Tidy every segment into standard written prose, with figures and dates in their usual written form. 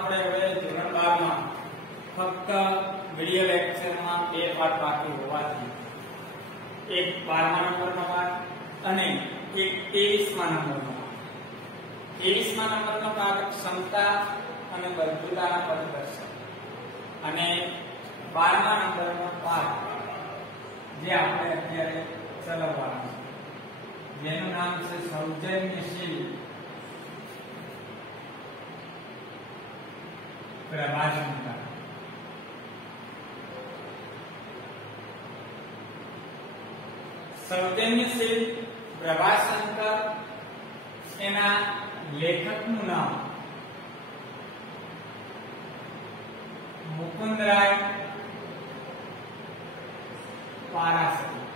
આપણે હવે ધોરણ 12 માં ફક્ત વિડિયો લેક્ચરમાં બે પાઠ બાકી હોવાથી એક 12મા નંબરનો પાઠ અને એક 23મા નંબરનો પાઠ. 23મા નંબરનો પાઠ ક્ષમતા અને બદ્ધતાના પરિદર્શન અને 12મા નંબરનો પાઠ જે આપણે અત્યારે ચલાવવાનો છે જેનું નામ છે સૌજન્યશીલ પ્રભાશંકર. સૌજન્યશીલ પ્રભાશંકર એના લેખકનું નામ મુકુંદરાય પારાશરી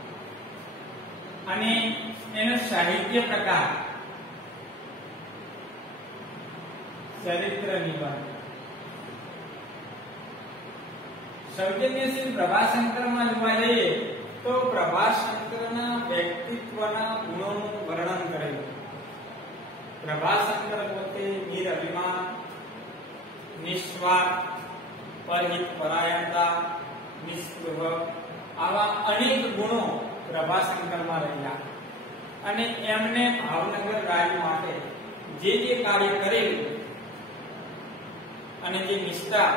અને એનો સાહિત્ય પ્રકાર ચરિત્ર નિબંધ. સૌજન્યશીલ પ્રભાશંકરમાં જોવા જઈએ તો પ્રભાશંકરના વ્યક્તિત્વના ગુણોનું વર્ણન કરેલું. પ્રભાશંકર પોતે નિરભિમાન, નિસ્વાર્થ, પરહિત પરાયણતા, નિસ્પૃહ આવા અનેક ગુણો પ્રભાશંકરમાં રહેલા અને એમને ભાવનગર રાજ્ય માટે જે કાર્ય કરેલું અને જે નિષ્ઠા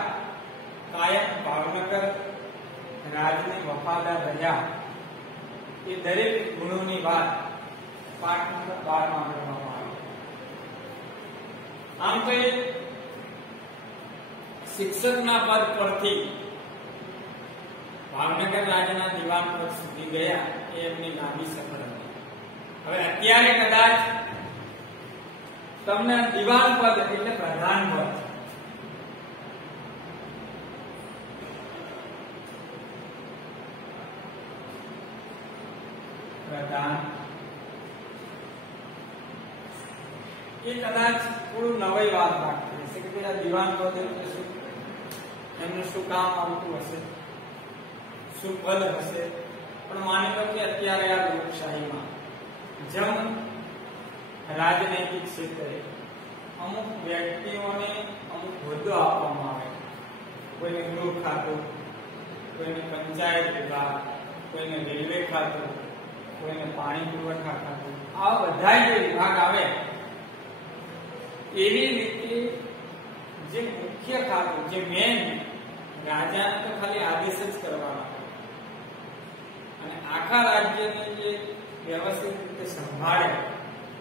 કાયમ ભાવનગર રાજને વફાદાર રહ્યા એ દરેક ગુણોની વાત પાઠ નંબર 12 માં કરવામાં આવી. આમ તો શિક્ષકના પદ પરથી ભાવનગર રાજના દિવાન પદ સુધી ગયા એ એમની લાંબી સફર હતી. હવે અત્યારે કદાચ તમને દિવાન પદ એટલે પ્રધાન પદ એ કદાચ થોડું નવી વાત લાગતી હશે કે પેલા દિવાન પદ એટલે શું, એમનું શું કામ આવતું હશે, શું પદ હશે. પણ માની લો કે અત્યારે આ લોકશાહીમાં જેમ રાજનૈતિક ક્ષેત્રે અમુક વ્યક્તિઓને અમુક હોદ્દો આપવામાં આવે, કોઈને ગૃહ ખાતું, કોઈને પંચાયત વિભાગ, કોઈને રેલવે ખાતું, કોઈને પાણી પુરવઠા ખાતું, આવા બધા જે વિભાગ આવે એવી રીતે જે મુખ્ય ખાતું જે મેન રાજાને તો ખાલી આદેશ જ કરવાના અને આખા રાજ્યને જે વ્યવસ્થિત રીતે સંભાળે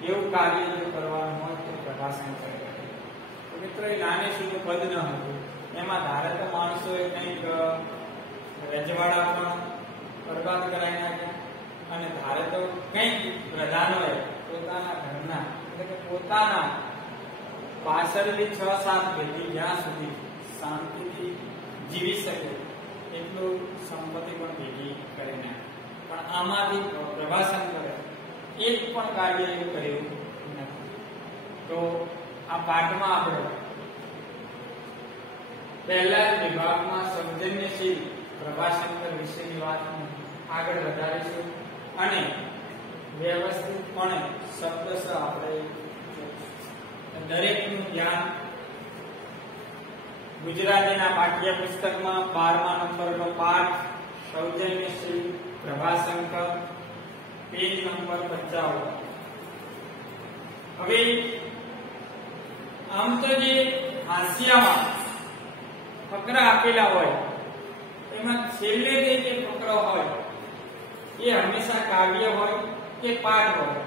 એવું કાર્ય જો કરવાનું હોય તો પ્રભાશંકર કરે. તો મિત્રો એ નાની સુધી પદ ન હતું, એમાં ધારે તો માણસોએ કંઈક રજવાડા પણ બરબાદ કરાવી નાખ્યા અને ધારે તો કંઈક પ્રધાનોએ પોતાના ઘરના એટલે કે પોતાના પાછળની 6-7 પેઢી જ્યાં સુધી શાંતિથી જીવી શકે એટલું સંપત્તિ પણ ભેગી કરી નાખી. પણ આમાંથી પ્રભાશંકરે એક પણ કાર્ય એવું કર્યું નથી. તો આ પાઠમાં આપણે પહેલા જ વિભાગમાં સૌજન્યશીલ પ્રભાશંકર વિશેની વાત આગળ વધારીશું અને વ્યવસ્થિતપણે શબ્દશ આપણે દરેકનું ધ્યાન ગુજરાતીના પાઠ્યપુસ્તકમાં 12મા નંબરનો પાઠ સૌજન્યશીલ પ્રભાશંકર પેજ નંબર 55. હવે આમ તો જે હાસ્યમાં ફકરા આપેલા હોય એમાં છેલ્લે જે ફકરો હોય એ હંમેશા કાવ્ય હોય કે પાઠ હોય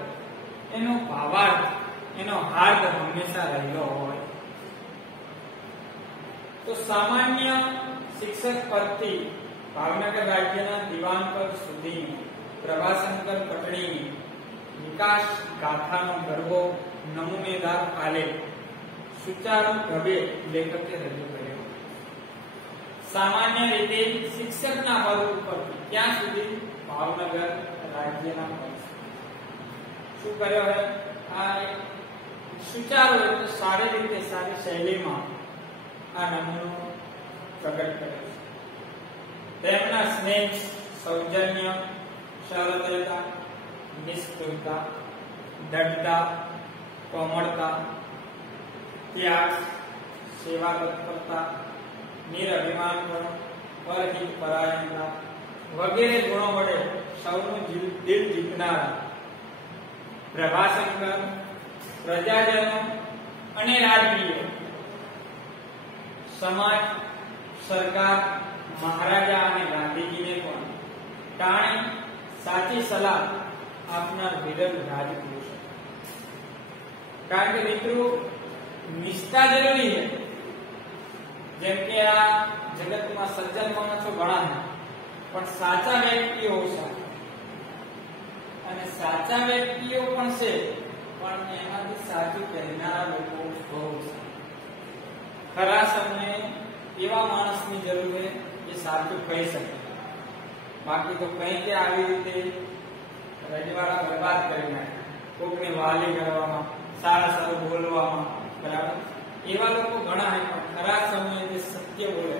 એનો ભાવાર્થ એનો હાર્દ હંમેશા રહેલો હોય. તો સામાન્ય શિક્ષક પદથી ભાવનગર રાજ્યના દિવાન પદ સુધી પ્રભાશંકર પટણી વિકાસ ગાથાનો ગરબો નમૂનેદાર આલેખ સુચારુ ઢબે લેખકે રજૂ કર્યો. સામાન્ય રીતે શિક્ષકના પદ ઉપરથી ત્યાં સુધી ભાવનગર રાજ્યના પદ શું કર્યો હોય આ સુચારુ એટલે સારી રીતે સારી શૈલીમાં આ નમૂનો પ્રગટ કર્યો છે. તેમના સ્નેહ, સૌજન્ય, સરળતા, નિષ્ઠુરતા, દ્રઢતા, કોમળતા, ત્યાગ, સેવા તત્પરતા, નિરઅભિમાન ગુણ, પરહિત પરાયણતા વગેરે ગુણો વડે સૌનું દિલ જીતનાર પ્રભાશંકર પ્રજાજનો અને રાજવીઓ, સમાજ, સરકાર, મહારાજા અને ગાંધીજીને પણ ટાણી સાચી સલાહ આપનાર વિરલ રાજપુરુષ. કારણ કે મિત્રો નિષ્ઠા જરૂરી છે. જેમ કે આ જગતમાં સજ્જન માણસો ઘણા છે, પણ સાચા વ્યક્તિઓ ઓછા. અને સાચા વ્યક્તિઓ પણ છે, પણ એમાંથી સાચું કહેનારા લોકો બહુ ઓછા. ખરા સમયે એવા માણસની જરૂર છે જે સાચું કહી શકે. બાકી તો કઈ કે આવી રીતે રજવાડા બરબાદ કરી નાખે, કોકને વાલી કરવામાં, સારું બોલવામાં, બરાબર. એવા લોકો ઘણા છે, પણ ખરા સમયે જે સત્ય બોલે,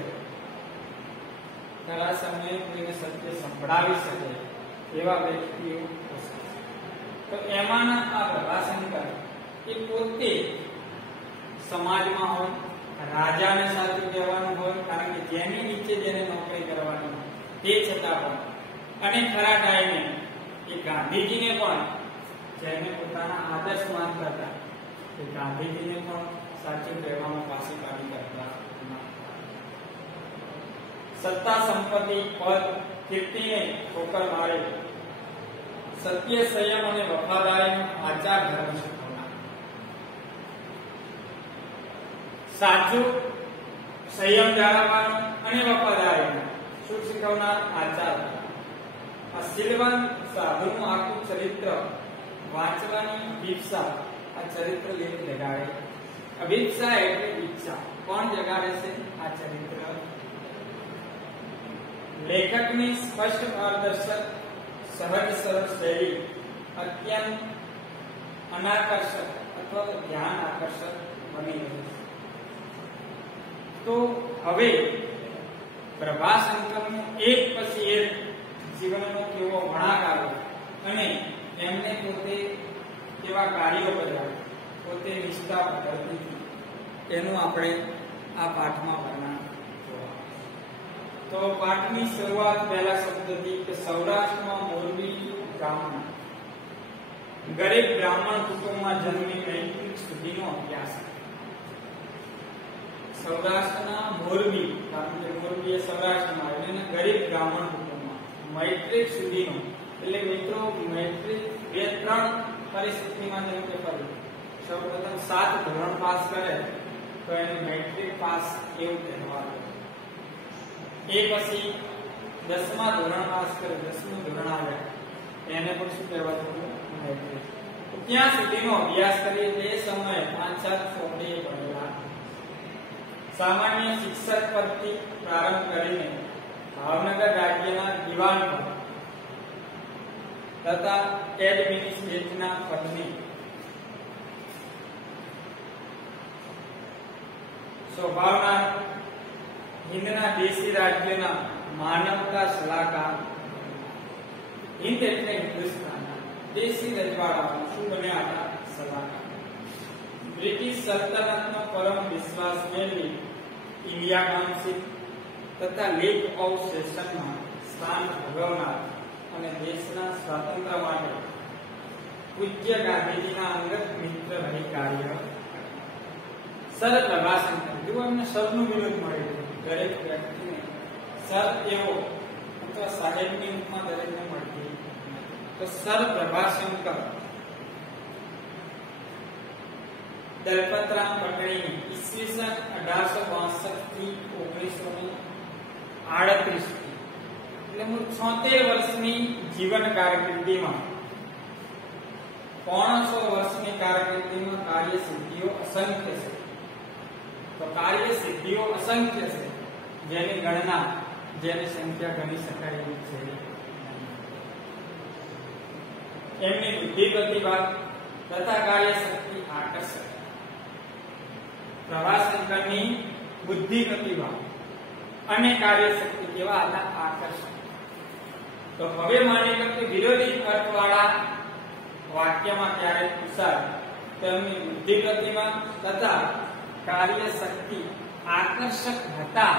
ખરા સમયે કોઈને સત્ય સંભળાવી શકે એવા વ્યક્તિઓ. તો એમાંના આ પ્રભાશંકર એ પોતે સમાજમાં હોય, રાજાને સાચું કહેવાનું હોય, કારણ કે જેની નીચે જેને નોકરી કરવાની હોય તે છતાં પણ, અને ખરા ટાઈમે એ ગાંધીજીને પણ, જેને પોતાના આદર્શ માનતા હતા, એ ગાંધીજીને પણ સાચું કહેવામાં પાછીપાડી કરતા હતા. સત્તા, સંપત્તિ, પદ, કીર્તિને ઠોકર મારે, સત્ય, સંયમ અને વફાદારીનો આચાર ધર્મ શીખવનાર, સાચું, સંયમ જાળવવાનો અને વફાદારીનો શું શીખવનાર? આચાર. આ શીલવાન સાધુનું આખું ચરિત્ર વાંચવાની અભિપ્સા આ ચરિત્ર લેખ જગાડે. અભિપ્સા એટલે ઈચ્છા. કોણ જગાડે છે આ ચરિત્ર? લેખકની સ્પષ્ટ માર્ગદર્શક, સહજ સરળ શૈલી અત્યંત અનાકર્ષક અથવા તો ધ્યાન આકર્ષક બની રહી છે. તો હવે પ્રભાશંકરનું એક પછી એક જીવનનો કેવો વળાંક આવ્યો અને એમને પોતે કેવા કાર્યો કર્યા, પોતે નિષ્ઠા કરતી હતી, એનું આપણે આ પાઠમાં વર્ણન જોવા. તો પાઠની શરૂઆત પહેલા શબ્દથી કે સૌરાષ્ટ્રમાં મોરબી ગામના ગરીબ બ્રાહ્મણ કુટુંબમાં જન્મી મેટ્રિક સુધીનો અભ્યાસ. સૌરાષ્ટ્રના મોરબી, કારણ કે મોરબી એ સૌરાષ્ટ્રમાં એટલે ગરીબ બ્રાહ્મણ કુટુંબમાં મેટ્રિક સુધીનો, એટલે મિત્રો મેટ્રિક 2-3 પરિસ્થિતિમાં જેમ કે સૌપ્રથમ 7 ધોરણ પાસ કરે તો એને મેટ્રિક પાસ એવું કહેવાય. એ પછી 10મા ધોરણ પાસ કરે, 10મું ધોરણ આવે એને પણ શું કહેવાતું? મેટ્રિક. ત્યાં સુધીનો અભ્યાસ કરીએ તે સમયે 5-7 ચોપડીએ ભણેલા. સામાન્ય શિક્ષક પરથી પ્રારંભ કરીને ભાવનગર રાજ્યના દિવાન તથા એડમિનિસ્ટ્રેટરના પદની શોભાવનાર હિન્દના દેશી રાજ્યના માનવતા સલાહકાર, હિન્દ એટલે હિન્દુસ્તાન, દેશી રજવાડામાં શું બન્યા હતા? સલાહકાર. બ્રિટિશ સલ્તનતનો પરમ વિશ્વાસ મેળવી ઇન્ડિયા કાઉન્સિલ તથા લીગ ઓફ સેશનમાં સ્થાન ભોગવનાર અને દેશના સ્વાતંત્ર્ય માટે પૂજ્ય ગાંધીજીના અંગત મિત્ર રહી કાર્ય. સર પ્રભાશંકર, જો અમને સરનું વિરોધ મળે છે, દરેક વ્યક્તિને સર એવો અથવા સાહેબની ઉપમા દરેકને મળતી. તો સર પ્રભાશંકર દલપતરામ પટણીની ઈસવીસન 1862 થી 1938 એટલે 76 વર્ષની જીવન કારકિર્દીમાં 500 વર્ષની કારકિર્દીમાં કાર્ય સિદ્ધિઓ અસંખ્ય છે. તો કાર્ય સિદ્ધિઓ અસંખ્ય છે, જેની ગણના, જેની સંખ્યા ગણી શકાય એવી છે. એમની બુદ્ધિ પ્રતિભા તથા કાર્ય શક્તિ આકર્ષક. પ્રભાશંકરની બુદ્ધિ પ્રતિભા અને કાર્ય શક્તિ કેવા હતા? આકર્ષક. તો હવે માની લો કે વિરોધી અર્થવાળા વાક્યમાં ક્યારે પૂછાય તો એમની બુદ્ધિ પ્રતિભા તથા કાર્ય શક્તિ આકર્ષક હતા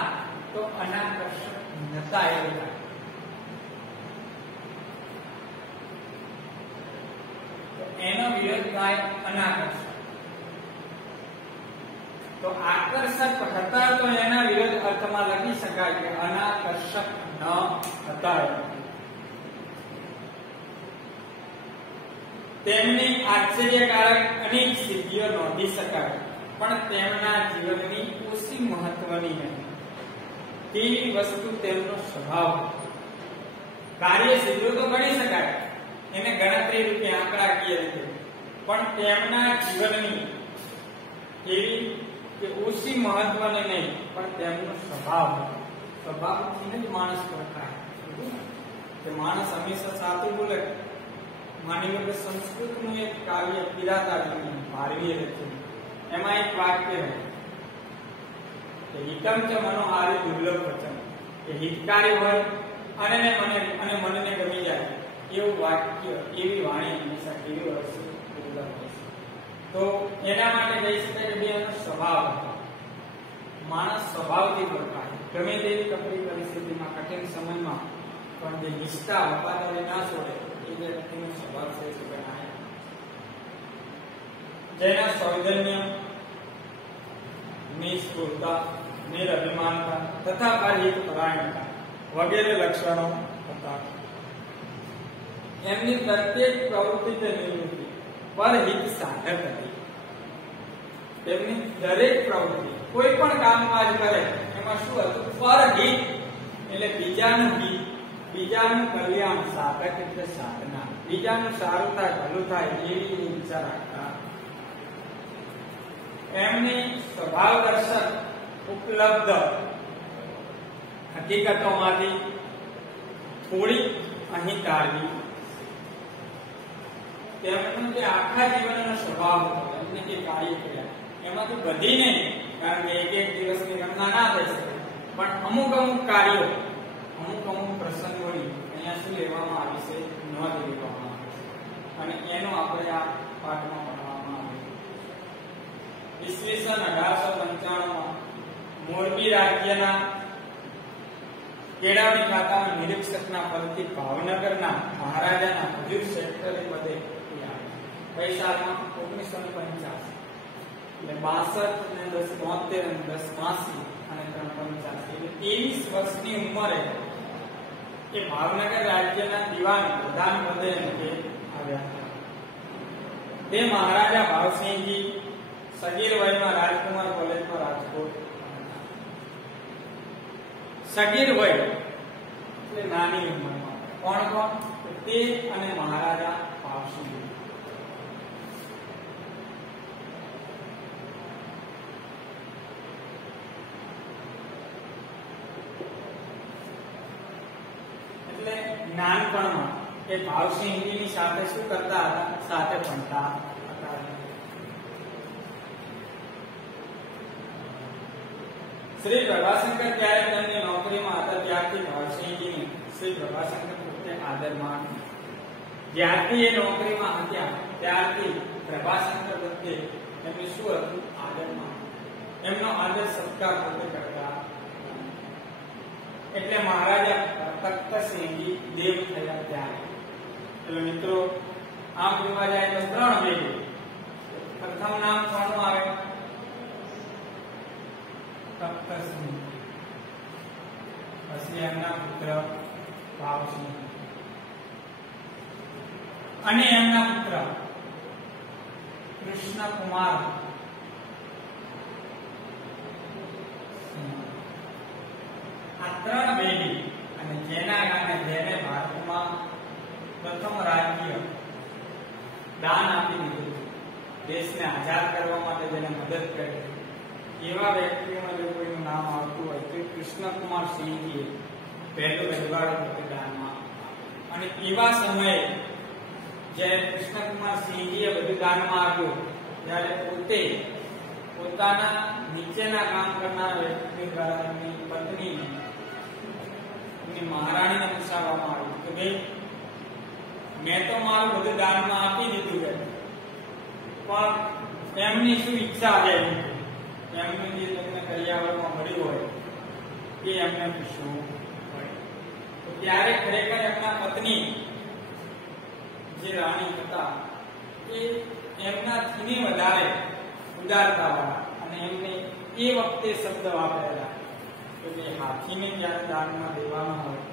તો અનાકર્ષક નતા એવું થાય. તો એનો વિરોધ થાય અનાકર્ષક. તો આકર્ષક હતા તો એના વિરોધ અર્થમાં લખી શકાય કે અનાકર્ષક ન હતા. તેમની આશ્ચર્યકારક અનેક સિદ્ધિઓ નોંધી શકાય પણ તેમના જીવનની ઓછી મહત્વની નહીં તેવી વસ્તુ તેમનો સ્વભાવ. કાર્ય સિદ્ધિઓ તો ગણી શકાય એને ગણતરી રૂપે આંકડાકીય રીતે, પણ તેમના જીવનની એવી કે ઓછી મહત્વની નહીં પણ તેમનો સ્વભાવ. સ્વભાવથી જ માણસ ઓળખાય કે માણસ હંમેશા સાચું બોલે. માની લો કે સંસ્કૃતનું એક કાવ્ય પિરાતાજી ભારવીએ લખ્યું, એમાં એક વાક્ય કે હિતમ ચ મનોહારી દુર્લભ વચન, કે હિતકારી હોય અને મનને ગમી જાય એવું વાક્ય, એવી વાણી હંમેશા કેવી હોય છે? દુર્લભ હોય છે. તો એના માટે કહી શકાય કે એનો સ્વભાવ. માણસ સ્વભાવથી ઓળખાય. ગમે તેવી કપરી પરિસ્થિતિમાં, કઠિન સમયમાં પણ જે નિષ્ઠા વફાદારી ના છોડે એ વ્યક્તિનો સ્વભાવ શ્રેષ્ઠ ગણાય. જેના સૌજન્ય, નિષ્ઠુરતા, નિરભિમાનતા તથા કાર્યિક પરાયણતા વગેરે લક્ષણો હતા. એમની પ્રત્યેક પ્રવૃત્તિ તે નિવૃત્તિ પરહિત સાધક હતી. તેમની દરેક પ્રવૃત્તિ કોઈ પણ કામકાજ કરે એમાં શું હતું? પરહિત એટલે બીજાનું હિત, બીજાનું કલ્યાણ. સાધક એટલે સાધના, બીજાનું સારું થાય, ભલું થાય એવી ઈચ્છા રાખતા. એમની સ્વભાવ દર્શક ઉપલબ્ધ હકીકતોમાંથી થોડી અહીં તારવી. તેમનો જે આખા જીવનનો સ્વભાવ હતો, એમને જે કાર્ય કર્યા એમાંથી બધી નહીં, કારણ કે એક દિવસની ગણના ના થઈ શકે, પણ અમુક કાર્યો, અમુક પ્રસંગોની અહીંયા શું લેવામાં આવી છે? નોંધ લેવામાં આવી છે. અને એનો આપણે આ પાઠમાં ભણવામાં આવ્યું. ઈસવીસન 1895માં મોરબી રાજ્યના કેળવણી ખાતામાં નિરીક્ષકના પદથી ભાવનગરના મહારાજાના હજુર સેક્રેટરી પદે કઈ સાલમાં? 1985. એટલે 62 ને 10 73 ને 10 85 અને 385 એટલે 23 વર્ષની ઉંમરે એ ભાવનગર રાજ્યના દિવાન પ્રધાન પદે આવ્યા હતા. તે મહારાજા ભાવસિંહજી સગીર વયમાં રાજકુમાર કોલેજમાં રાજકોટ. સગીર વય એટલે નાની ઉંમરમાં. કોણ કોણ? તે અને મહારાજા ભાવસિંહ. એટલે નાનપણમાં એ ભાવસિંહની સાથે શું કરતા હતા? સાથે ભણતા હતા. શ્રી પ્રભાશંકર જ્યારે તેમની નોકરીમાં હતા ત્યારથી ભાવસિંહજીને શ્રી પ્રભાશંકર પ્રત્યે આદરમાન. જ્યારથી એ નોકરીમાં હતા ત્યારથી પ્રભાશંકર પ્રત્યે એમને શું હતું? આદરમાન. એમનો આદર સત્કાર પોતે કરતા. એટલે મહારાજા તખ્તસિંહજી દેવ થયા ત્યારે. એટલે મિત્રો આમ જોવા જાય તો 3 વેદ. પ્રથમ નામ કોનું આવે? તખ્તસિંહ. પછી એમના પુત્ર ભાવસિંહ અને એમના પુત્ર કૃષ્ણકુમાર. આ 3 વેદી અને જેના કારણે જેને ભારતમાં પ્રથમ રાજ્ય દાન આપી દીધું, દેશને આઝાદ કરવા માટે જેને મદદ કરી, એવા વ્યક્તિઓમાં જો કોઈનું નામ આવતું હોય તો કૃષ્ણકુમાર સિંહજીએ પહેલું રજવાડું પોતે દાનમાં. અને એવા સમયે જ્યારે કૃષ્ણકુમાર સિંહજીએ બધું દાનમાં આપ્યું ત્યારે પોતે પોતાના નીચેના કામ કરનાર વ્યક્તિ દ્વારા એમની પત્નીને, એમની મહારાણીને પૂછવામાં આવ્યું કે ભાઈ મેં તો મારું બધું દાનમાં આપી દીધું છે, પણ એમની શું ઈચ્છા છે? એમનું જે તમને કરિયાવરમાં મળ્યું હોય એ એમને પૂછવું પડે. તો ત્યારે ખરેખર એમના પત્ની જે રાણી હતા એ એમનાથી વધારે ઉદારતાવાળા, અને એમને એ વખતે શબ્દ વાપરેલા કે જે હાથીને જ્યારે દાનમાં દેવાનો હોય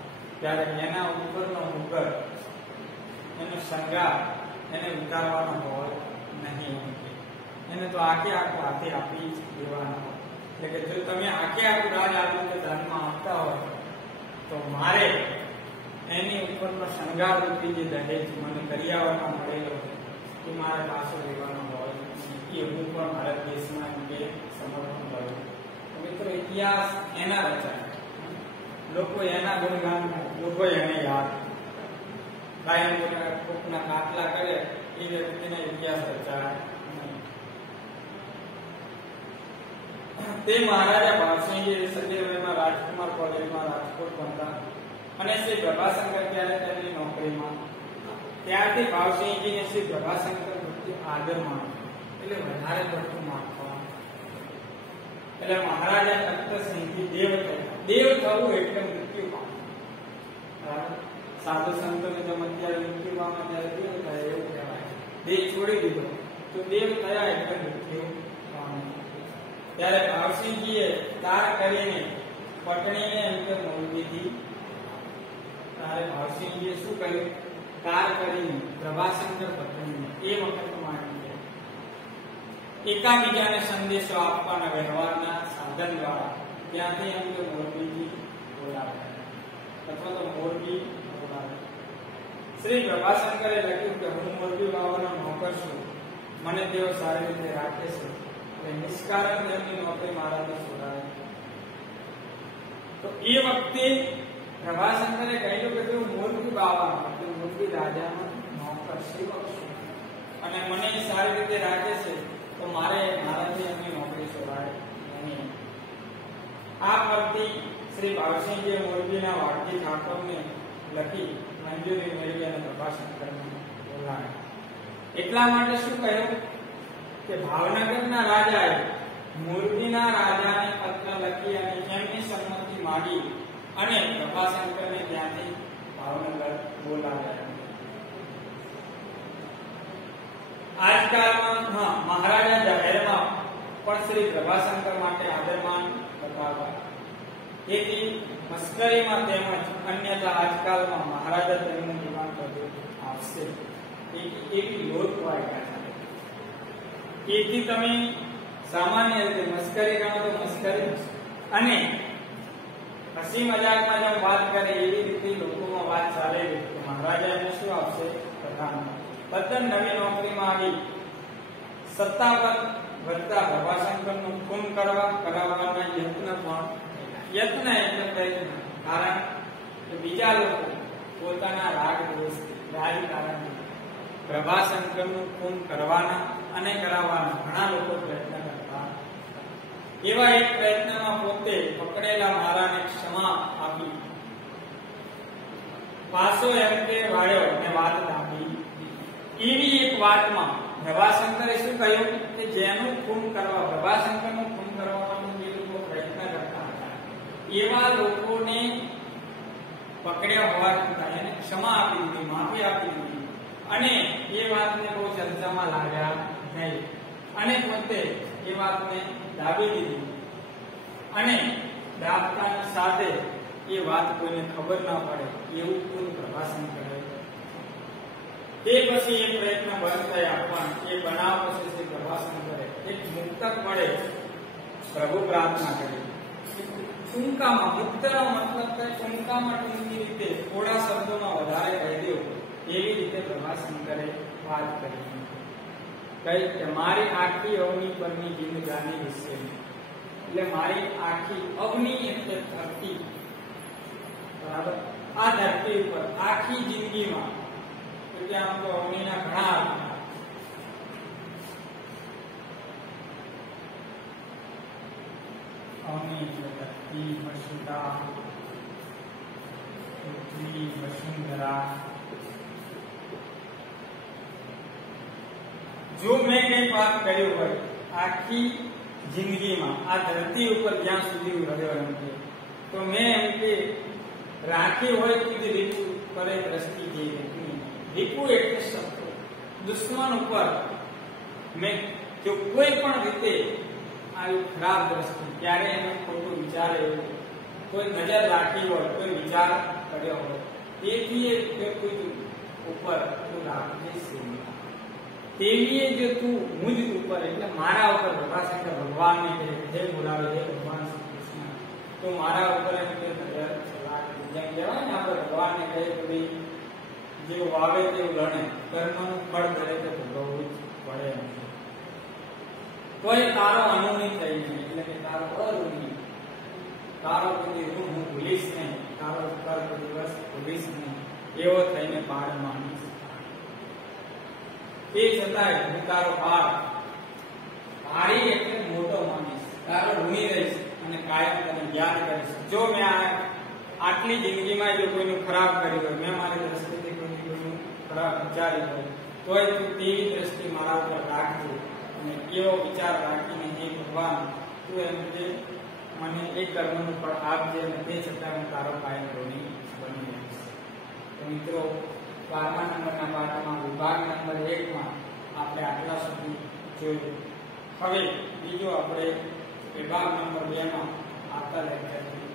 ત્યારે એના ઉપરનો મુગર, એનો શણગાર એને ઉતારવાનો હોય નહીં, એને તો આખે આખું હાથે આપી દેવાનો હોય. એટલે કે જો તમે આખે આખું રાજ આપી રીતે દાનમાં આપતા હોય તો મારે એની ઉપરનો શણગાર રૂપી જે દહેજ મને કરિયાવરમાં મળેલો છે એ મારે પાછો લેવાનો હોય, એ હું પણ ભારત દેશમાં અંગે સમર્પણ કરું. મિત્રો ઇતિહાસ એના રચાય, લોકો એના ગુણગાન, લોકો એને યાદ કાયમ કોકના કાટલા કરે એ વ્યક્તિને ઇતિહાસ રચાય. તે મહારાજા ભાવસિંહજી સદૈવમાં રાજકુમાર કોલેજમાં રાજકોટ ભણતા, અને શ્રી પ્રભાશંકર ત્યારે તેમની નોકરીમાં. ત્યારથી ભાવસિંહજીને શ્રી પ્રભાશંકર પ્રત્યે આદર માન્યો, એટલે વધારે પડતું માનવા. એટલે મહારાજા તખ્તસિંહજી દેવ થયા. દેવ થવું એટલે મૃત્યુ પામવું. સાધુ સંતોને જેમ અત્યારે મૃત્યુ પામે ત્યારે દેવ થયા એવું કહેવાય. દેહ છોડી દીધો તો દેવ થયા એટલે મૃત્યુ પામે. ત્યારે ભાવસિંહજીએ તાર કરીને પટણીને એમ કે મોરબીથી, ત્યારે ભાવસિંહજીએ શું કર્યું? તાર કરીને પ્રભાશંકર પટણીને એ વખતમાં એકાબીજાને સંદેશો આપવાના વ્યવહારના સાધન દ્વારા ત્યાંથી એમ કે મોરબીથી બોલાવ્યા, અથવા તો મોરબી બોલાવ્યા. શ્રી પ્રભાશંકરે લખ્યું કે હું મોરબી બાવાનો નોકર છું, મને તેઓ સારી રીતે રાખે છે, એટલે નિષ્કારણ તેમની નોકરી મારાથી છોડાવે. તો એ વખતે પ્રભાશંકરે કહ્યું કે તેઓ મોરબી બાવાનો એટલે મોરબી રાજાનો નોકર સેવક છું, અને મને સારી રીતે રાખે છે, તો મારે મારાથી એમની નોકરી છોડાય નહીં. આ પરથી શ્રી ભાવસિંહજીએ મોરબીના વાડજી ઠાકોરને લખી મંજૂરી મેળવી અને પ્રભાશંકરને બોલાવ્યા. એટલા માટે શું કહ્યું કે ભાવનગરના રાજાએ મોરબીના રાજાને પત્ર લખી અને એમની સંમતિ માંગી અને પ્રભાશંકરને ત્યાંથી ભાવનગર બોલાવ્યા. આજકાલમાં મહારાજા જાહેરમાં પણ શ્રી પ્રભાશંકર માટે આદરમાન બતાવવા, તેથી મસ્કરીમાં તેમજ અન્યથા આજકાલમાં મહારાજા તેમનું નિર્માણ કર્યું આપશે એવી લોકવાયકા છે. તેથી તમે સામાન્ય રીતે મસ્કરી કરો તો મસ્કરી, અને હસી મજાકમાં જેમ વાત કરે એવી રીતે લોકોમાં વાત ચાલે તો મહારાજા એને શું આપશે? પ્રધાન. તદ્દન નવી નોકરીમાં આવી સત્તા પર વધતા પ્રભાશંકરનું ખૂન કરાવવાના યત્ન એટલે પ્રયત્ન. કારણ કે બીજા લોકો પોતાના રાગ દ્વેષ કારણે પ્રભાશંકરનું ખૂન કરવાના અને કરાવવાના ઘણા લોકો પ્રયત્ન કરતા. એવા એક પ્રયત્નમાં પોતે પકડેલા મારાને ક્ષમા આપી પાછો એમ કે વાળ્યો અને વાત દાબી. એવી એક વાતમાં પ્રભાશંકરે શું કહ્યું કે જેનું ખૂન કરવા, પ્રભાશંકરનું ખૂન કરવા માટે જે લોકો પ્રયત્ન કરતા હતા એવા લોકોને પકડ્યા હોવા છતાં એને ક્ષમા આપી દીધી, માફી આપી દીધી, અને એ વાતને બહુ ચર્ચામાં લાગ્યા નહીં, અને પોતે એ વાતને દાબી દીધી, અને દાબતાની સાથે એ વાત કોઈને ખબર ના પડે એવું પૂરું પ્રભાશંકરે. તે પછી એ પ્રયત્ન બંધ થયા, પણ એ બનાવ પછી શ્રી પ્રભાશંકરે એક મુક્તક મળે પ્રભુ પ્રાર્થના કરી. ટૂંકામાં મુક્તનો મતલબ કે ટૂંકામાં ટૂંકી રીતે થોડા શબ્દોમાં વધારે કહી દેવું, એવી રીતે પ્રભાશંકરે વાત કરી. કઈ કે મારી આખી અવની પરની જિંદગાની વિશે, એટલે મારી આખી અવની એટલે ધરતી, બરાબર, આ ધરતી ઉપર આખી જિંદગીમાં, એટલે આમ તો અવનીના ઘણા અવની એટલે ધરતી, વસુધા, પૃથ્વી, વસુંધરા. જો મેં કઈ વાત કર્યું હોય આખી જિંદગીમાં આ ધરતી ઉપર જ્યાં સુધી હું રહ્યો એમ કે તો મેં એમ કે રાખી હોય તું જ રીપુ કરે દ્રષ્ટિ જે રીપુ એટલે શત્રુ દુશ્મન ઉપર મેં જો કોઈ પણ રીતે આવી ખરાબ દ્રષ્ટિ ક્યારે એને ખોટું વિચારે કોઈ નજર રાખી હોય કોઈ વિચાર કર્યો હોય તેથી કોઈ ઉપર તું રાખજે તેવીએ જો તું મુજ ઉપર એટલે મારા ઉપર પ્રભાશંકર ભગવાનને કહે હે બોલાવે હે ભગવાન શ્રી કૃષ્ણ તો મારા ઉપર એમ કે નજર જેમ કહેવાય ને આપણે ભગવાનને કહે કે ભાઈ જે વાવે તેવું ગણે કર્મનું ફળ ધરે તે ભોગવવું જ પડે એમ કોઈ તારો અનુની થઈ નહીં એટલે કે તારો અરુની તારો કોઈ હું ભૂલીશ નહીં તારો ઉપર કોઈ દિવસ ભૂલીશ નહીં એવો થઈને પાડ માનીશ તે છતાંય હું તારો ભારી એટલે મોટો માનીશ તારો ઋણી રહીશ અને કાયમ તને યાદ કરીશ જો મેં આટલી જિંદગીમાં જો કોઈનું ખરાબ કર્યું હોય મેં મારી દ્રષ્ટિથી કોઈનું ખરાબ વિચાર્યું હોય તોય તું તેવી દ્રષ્ટિ મારા ઉપર રાખજે અને એવો વિચાર રાખીને હે ભગવાન તું એમ કે મને એ કર્મનું ફળ આપજે અને તે છતાં હું તારો કાયમ ઋણી બની રહીશ તો મિત્રો 12મા નંબરના પાઠમાં વિભાગ નંબર 1 માં આપણે આટલા સુધી જોયું. હવે બીજો આપણે વિભાગ નંબર 2 માં આવતા લેક્ચરમાં